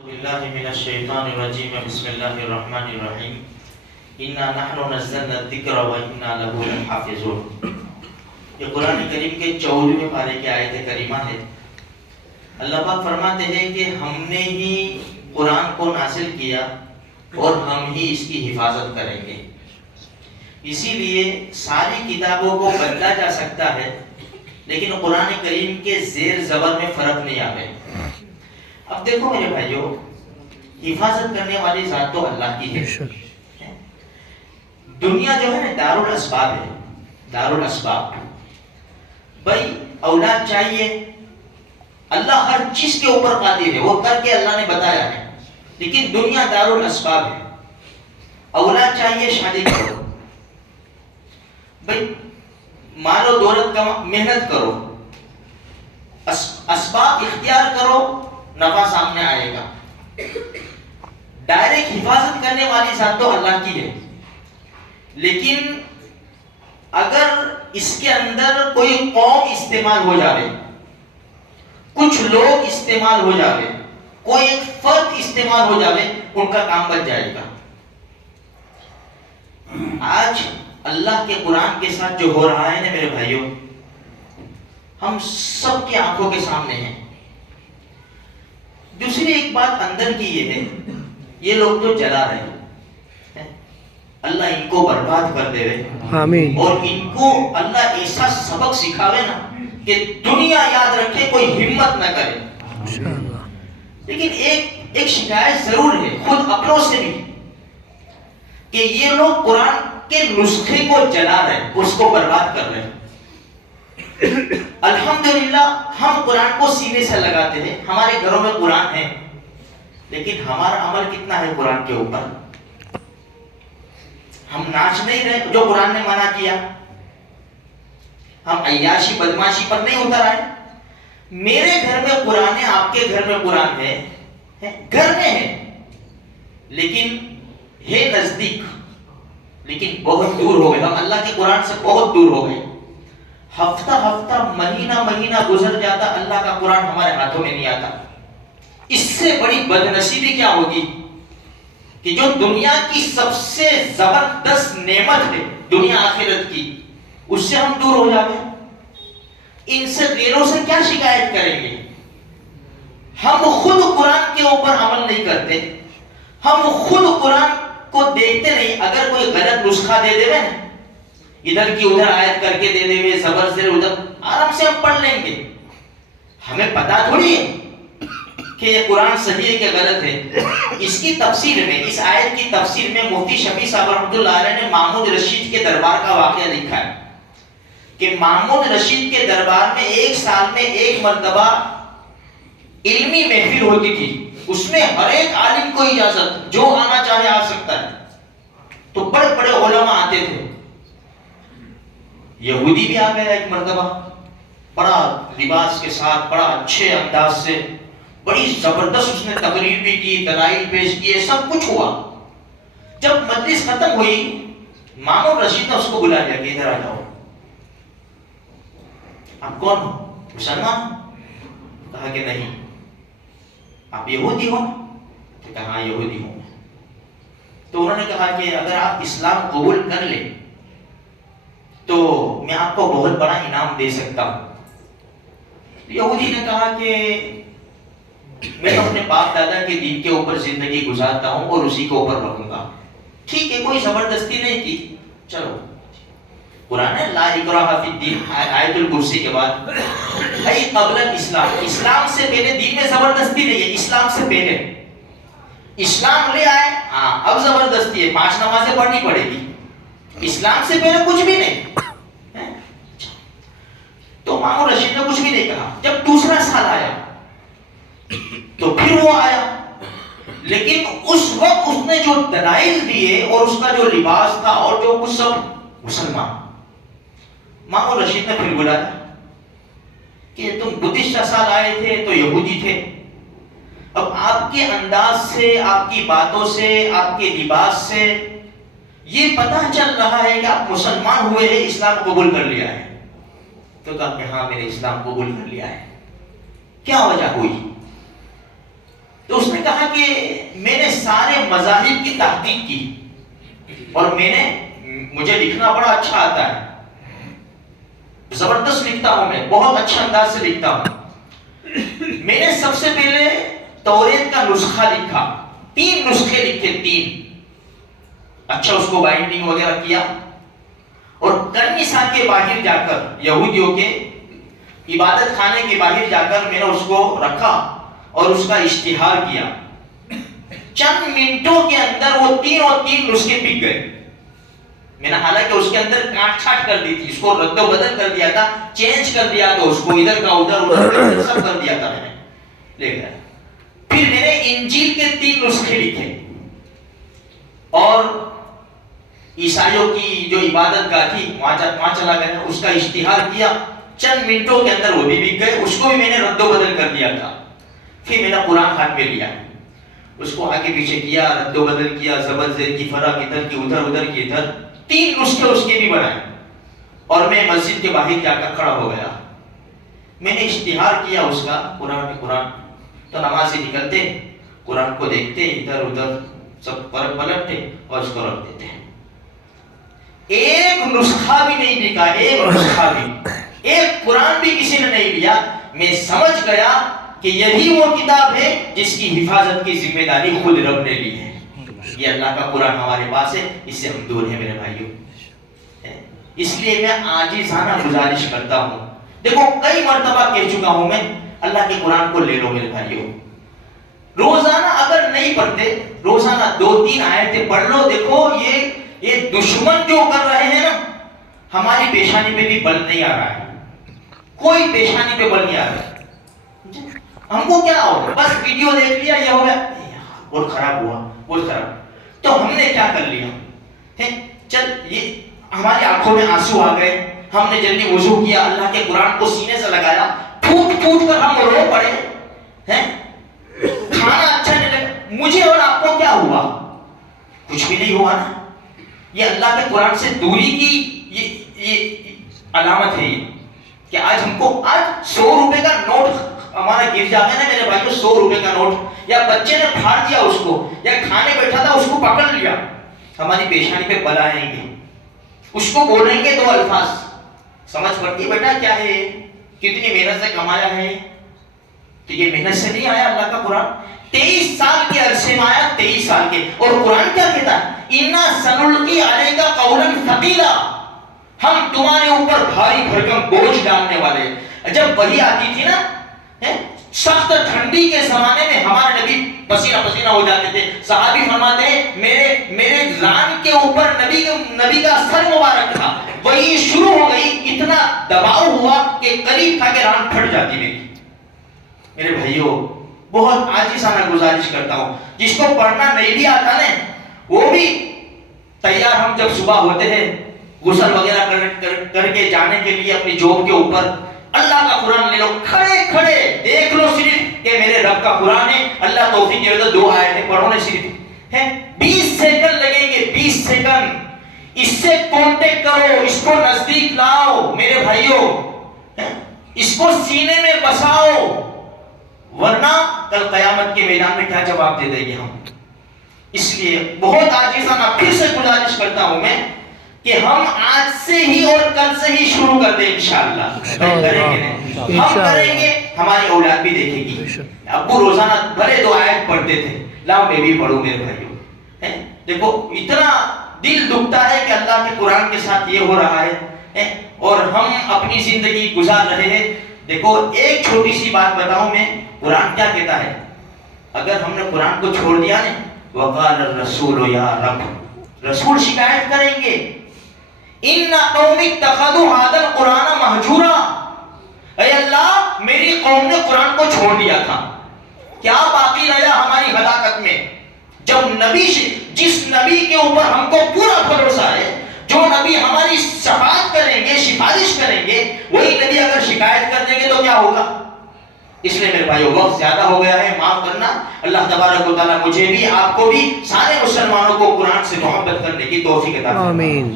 بالله من الشیطان الرجیم بسم اللہ الرحمن الرحیم انا نحن نزلنا الذکر وانا له لحافظون۔ یہ قرآن کریم کے 14ویں پارے کی آیت کریمہ ہے۔ اللہ پاک فرماتے ہیں کہ ہم نے ہی قرآن کو نازل کیا اور ہم ہی اس کی حفاظت کریں گے۔ اسی لیے ساری کتابوں کو بدلا جا سکتا ہے لیکن قرآن کریم کے زیر زبر میں فرق نہیں آئے۔ اب دیکھو میرے بھائیو، حفاظت کرنے والی ذات تو اللہ کی ہے۔ دنیا جو ہے نا دار الاسباب ہے، دار الاسباب۔ بھائی اولاد چاہیے، اللہ ہر چیز کے اوپر قادر ہے، وہ کر کے اللہ نے بتایا ہے، لیکن دنیا دار الاسباب ہے۔ اولاد چاہیے، شادی کرو، بھائی مال و دولت کا محنت کرو، اسباب اختیار کرو، نفع سامنے آئے گا۔ ڈائریکٹ حفاظت کرنے والی ذات تو اللہ کی ہے، لیکن اگر اس کے اندر کوئی قوم استعمال ہو جائے، کچھ لوگ استعمال ہو جائے، کوئی ایک فرد استعمال ہو جائے، ان کا کام بچ جائے گا۔ آج اللہ کے قرآن کے ساتھ جو ہو رہا ہے نا میرے بھائیوں، ہم سب کی آنکھوں کے سامنے ہیں۔ دوسری ایک بات اندر کی یہ ہے، یہ لوگ تو جلا رہے ہیں، اللہ ان کو برباد کر دے رہے، آمین، اور ان کو اللہ ایسا سبق سکھاوے نا کہ دنیا یاد رکھے، کوئی ہمت نہ کرے۔ لیکن ایک شکایت ضرور ہے خود اپنوں سے بھی، کہ یہ لوگ قرآن کے نسخے کو جلا رہے ہیں، اس کو برباد کر رہے ہیں۔ الحمدللہ ہم قرآن کو سینے سے لگاتے ہیں، ہمارے گھروں میں قرآن ہے، لیکن ہمارا عمل کتنا ہے قرآن کے اوپر؟ ہم ناچ نہیں رہے جو قرآن نے منع کیا، ہم عیاشی بدماشی پر نہیں اتر آئے۔ میرے گھر میں قرآن ہے، آپ کے گھر میں قرآن ہے، گھر میں ہے، لیکن ہے نزدیک، لیکن بہت دور ہو گئے، ہم اللہ کے قرآن سے بہت دور ہو گئے۔ ہفتہ ہفتہ مہینہ مہینہ گزر جاتا، اللہ کا قرآن ہمارے ہاتھوں میں نہیں آتا۔ اس سے بڑی بدنصیبی کیا ہوگی کہ جو دنیا کی سب سے زبردست نعمت ہے، دنیا آخرت کی، اس سے ہم دور ہو جاتے ہیں۔ ان سے غیروں سے کیا شکایت کریں گے؟ ہم خود قرآن کے اوپر عمل نہیں کرتے، ہم خود قرآن کو دیکھتے نہیں۔ اگر کوئی غلط نسخہ دے دے نا، ادھر کی ادھر آیت کر کے دے دے ہوئے، زبر سے ادھر، آرام سے ہم پڑھ لیں گے، ہمیں پتا تھوڑی ہے کہ یہ قرآن صحیح ہے کہ غلط ہے۔ اس کی تفسیر میں، اس آیت کی تفسیر میں مفتی شفیع صاحب رحمۃ اللہ علیہ نے محمود رشید کے دربار کا واقعہ لکھا ہے کہ محمود رشید کے دربار میں ایک سال میں ایک مرتبہ علمی محفل ہوتی تھی، اس میں ہر ایک عالم کو اجازت، جو آنا چاہے آ سکتا ہے، تو بڑے بڑے علماء آتے تھے۔ یہودی بھی آ گیا ایک مرتبہ، بڑا لباس کے ساتھ، بڑا اچھے انداز سے، بڑی زبردست اس نے تقریر بھی کی، دلائل پیش کیے، سب کچھ ہوا۔ جب مجلس ختم ہوئی، محمود رشید نے اس کو بلا لیا کہ ادھر آ جاؤ۔ آپ کون ہو؟ مسلمان؟ کہا کہ نہیں۔ آپ یہودی ہو؟ کہا ہاں یہودی ہوں۔ تو انہوں نے کہا کہ اگر آپ اسلام قبول کر لیں تو میں آپ کو بہت بڑا انعام دے سکتا ہوں۔ یہودی نے کہا کہ میں اپنے باپ دادا کے دین کے اوپر زندگی گزارتا ہوں اور اسی کے اوپر رہوں گا۔ ٹھیک ہے، کوئی زبردستی نہیں کی، چلو۔ قرآن ہے لا اکراہ فی الدین، آیت الکرسی کے بعد ای قبل الاسلام، اسلام سے پہلے دین میں زبردستی نہیں ہے، اسلام سے پہلے اسلام لے آئے، ہاں اب زبردستی ہے، 5 نمازیں پڑھنی پڑے گی، اسلام سے پہلے کچھ بھی نہیں۔ تو محمود رشید نے کچھ بھی نہیں کہا۔ جب دوسرا سال آیا تو پھر وہ آیا، لیکن اس وقت اس نے جو دلائل دیے اور اس کا جو لباس تھا اور جو کچھ، سب مسلمان۔ محمود رشید نے پھر بلایا کہ تم گزشتہ سال آئے تھے تو یہودی تھے، اب آپ کے انداز سے، آپ کی باتوں سے، آپ کے لباس سے یہ پتہ چل رہا ہے کہ آپ مسلمان ہوئے ہیں، اسلام قبول کر لیا ہے۔ تو کہا کہ ہاں میں نے اسلام قبول کر لیا ہے۔ کیا وجہ ہوئی؟ تو اس نے کہا کہ میں نے سارے مذاہب کی تحقیق کی اور مجھے لکھنا بڑا اچھا آتا ہے، زبردست لکھتا ہوں، میں بہت اچھا انداز سے لکھتا ہوں۔ میں نے سب سے پہلے توریت کا نسخہ لکھا، 3 نسخے لکھے، 3 اچھا اس کو بائنڈنگ وغیرہ کیا، اور کنیسہ کے باہر جا کر، یہودیوں کے عبادت خانے کے باہر جا کر میں نے اس کو رکھا اور اس کا اشتہار کیا۔ چند منٹوں کے اندر وہ 3 نسخے بک گئے۔ میں نے حالانکہ اس کے اندر کاٹ چھاٹ کر دی تھی، اس کو رد و بدل کر دیا تھا، چینج کر دیا تھا، اس کو ادھر کا ادھر سب کر دیا تھا، میں نے لے گیا۔ پھر میں نے انجیل کے 3 نسخے لکھے اور عیسائیوں کی جو عبادت گاہ تھی وہاں چلا گیا، اس کا اشتہار کیا، چند منٹوں کے اندر وہ بھی بک گئے، اس کو بھی میں نے رد و بدل کر دیا تھا۔ پھر میں نے قرآن ہاتھ میں لیا، اس کو آگے پیچھے کیا، رد و بدل کیا، زبر زیر کی فرق ادھر کی ادھر، ادھر کی ادھر، 3 نسخے اس کے بھی بنائے، اور میں مسجد کے باہر جا کر کھڑا ہو گیا۔ میں نے اشتہار کیا اس کا، قرآن تو نمازی نکلتے، قرآن کو دیکھتے، ادھر ادھر سب پلٹتے اور اس کو رکھ دیتے۔ ایک نسخہ بھی نہیں بکا، ایک نسخہ بھی، ایک قرآن بھی کسی نے نہیں لیا۔ میں سمجھ گیا کہ یہی وہ کتاب ہے جس کی حفاظت کی ذمہ داری خود رب نے لی ہے۔ یہ اللہ کا قرآن ہمارے پاس ہے، اس سے ہم دور ہیں میرے بھائیوں۔ اس لیے میں عاجزانہ گزارش کرتا ہوں، دیکھو کئی مرتبہ کہہ چکا ہوں میں، اللہ کے قرآن کو لے لو میرے بھائیوں۔ روزانہ اگر نہیں پڑھتے، روزانہ 2-3 آیتیں پڑھ لو۔ دیکھو یہ دشمن جو کر رہے ہیں نا، ہماری پیشانی پہ بھی بل نہیں آ رہا ہے، کوئی پیشانی پہ بل نہیں آ رہا ہے۔ ہم کو کیا ہوگا، بس ویڈیو دیکھ لیا، یہ ہو گیا، بہت خراب ہوا، بہت خراب، تو ہم نے کیا کر لیا، چل یہ ہماری آنکھوں میں آنسو آ گئے، ہم نے جلدی وضو کیا، اللہ کے قرآن کو سینے سے لگایا، پھوٹ پھوٹ کر ہم رو پڑے ہیں، کھانا اچھا نہیں لگا۔ مجھے اور آپ کو کیا ہوا؟ کچھ بھی نہیں ہوا نا۔ یہ اللہ کے قرآن سے دوری کی یہ علامت ہے، یہ کہ آج ہم کو 100 روپے کا نوٹ ہمارا گر جاتا ہے نا میرے بھائیو، 100 روپے کا نوٹ، یا بچے نے پھاڑ دیا اس کو، یا کھانے بیٹھا تھا اس کو پکڑ لیا، ہماری پیشانی پہ بل آئیں گے، اس کو بولیں گے 2 الفاظ، سمجھ پڑتی بیٹا کیا ہے، کتنی محنت سے کمایا ہے، تو یہ محنت سے نہیں آیا اللہ کا قرآن، 23 سال کے عرصے میں آیا، 23 سال کے، اور قرآن کیا کہتا ہے، اِنَّا سَنُلْقِي عَلَيْكَ قَوْلًا ثَقِيلًا، ہم تمہارے اوپر بھاری بھرکم بوجھ ڈالنے والے۔ جب وحی آتی تھی نا، سخت ٹھنڈی کے زمانے میں ہمارے نبی پسینہ پسینہ ہو جاتے تھے، صحابی فرماتے ہیں میرے ران کے اوپر نبی کا سر مبارک تھا، وہی شروع ہو گئی، اتنا دباؤ ہوا کہ قریب تھا کہ ران پھٹ جاتی میرے بھائیوں۔ بہت عاجزانہ گزارش کرتا ہوں، جس کو پڑھنا نہیں بھی آتا نا، وہ بھی تیار، ہم جب صبح ہوتے ہیں غسل وغیرہ کر کے جانے کے لیے اپنی جوب کے اوپر، اللہ کا قرآن لے لو، کھڑے کھڑے دیکھ لو صرف کہ میرے رب کا قرآن ہے، اللہ توفیق دے تو 2 آیتیں پڑھو نا صرف، 20 سیکنڈ لگیں گے، 20 سیکنڈ، اس سے کانٹیکٹ کرو، اس کو نزدیک لاؤ میرے بھائیوں، اس کو سینے میں بساؤ، ورنہ کل قیامت کے میدان میں کیا جواب دے دیں گے ہم۔ اس لیے بہت عاجزانہ پھر سے گزارش کرتا ہوں میں کہ ہم آج سے ہی اور کل سے ہی شروع کر دیں انشاءاللہ، ہم کریں گے، ہماری اولاد بھی دیکھے گی۔ ابو روزانہ بھلے 2 آیت پڑھتے تھے، لاؤ میں بھی پڑھوں میرے بھائیوں۔ دیکھو اتنا دل دکھتا ہے کہ اللہ کے قرآن کے ساتھ یہ ہو رہا ہے اور ہم اپنی زندگی گزار رہے ہیں۔ دیکھو ایک چھوٹی سی بات بتاؤں میں، قرآن کیا کہتا ہے، اگر ہم نے قرآن کو چھوڑ دیا نا، وقال الرسول یا رب، رسول شکایت کریں گے، ان قوم اتخذوا هذا القرآن مہجورا، اے اللہ میری قوم نے قرآن کو چھوڑ دیا تھا، کیا باقی رہا ہماری ہلاکت میں؟ جب نبی، جس نبی کے اوپر ہم کو پورا بھروسہ ہے، جو نبی ہماری شفاعت کریں گے، سفارش کریں گے، وہی نبی اگر شکایت کر دیں گے تو کیا ہوگا؟ اس لیے میرے بھائیو وقت زیادہ ہو گیا ہے، معاف کرنا۔ اللہ تبارک و تعالیٰ مجھے بھی، آپ کو بھی، سارے مسلمانوں کو قرآن سے محبت کرنے کی توفیق عطا فرمائے۔ آمین۔